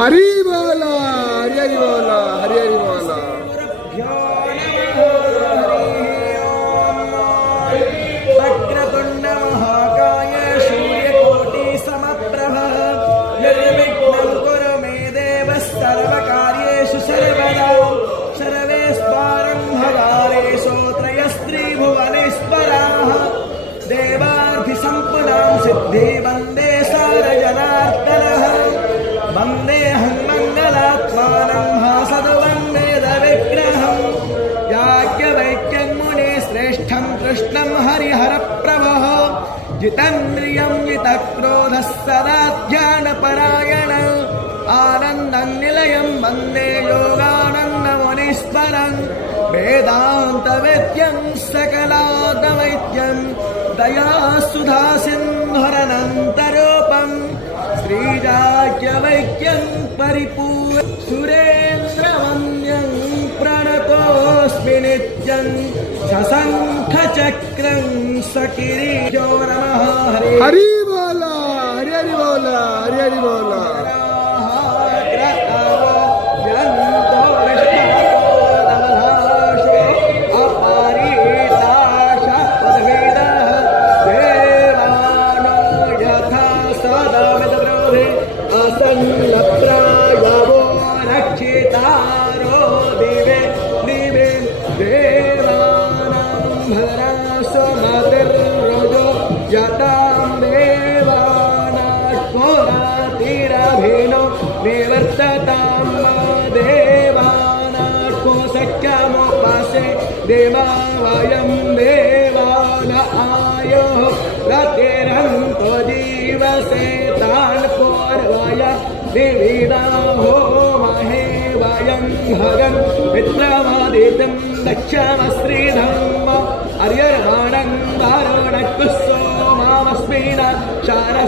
हरि बोला हरि हरि बोला हरि हरि बोला। वक्रतुंड महाकाय सूर्यकोटि समप्रभ निर्विघ्नं कुरु मे देव सर्वकार्येषु सर्वदा सर्वेस्वारं भगारेषु त्रयस्त्रिभुवनेश्वराः देवार्थिसम्पदां सिद्धि वन्दे सारजनार्दनः वन्देऽहं मङ्गलात्मानं हासद्वन्देदविग्रहं याज्ञवल्क्यं मुनिश्रेष्ठं कृष्णं हरिहरप्रभः जितेन्द्रियं जितक्रोधः सदा ध्यानपरायणः आनन्दं निलयं वन्दे योगानन्दमुनीश्वरं वेदान्तवेद्यं सकलादवैद्यं दयासुधासिन्धुरनन्तरूपं श्रीराज्यवैद्यं परिपूर्ण सुरेन्द्रवन्द्यं प्रणतोऽस्मि नित्यं सशङ्खचक्रं सकिरीटो नमः हरि बोला हरि हरि बोला हरि हरि बोला। असन्नप्रायवो रक्षितारो दिवे दिवे देवानां भरासो मतिर्रोजो यतां देवानाट्कोरातिरभिनो निवर्ततां देवानाट्को सख्यमुपासे देवा वयं देवान आयो रतिरन्तो जीवसे तान् पूर्वय दिविदा होमहे वयं भगं मित्रमादितं दक्षमश्रीधम्म अर्यर्वाणं वारुणकुः सोमामस्मिन् शारस्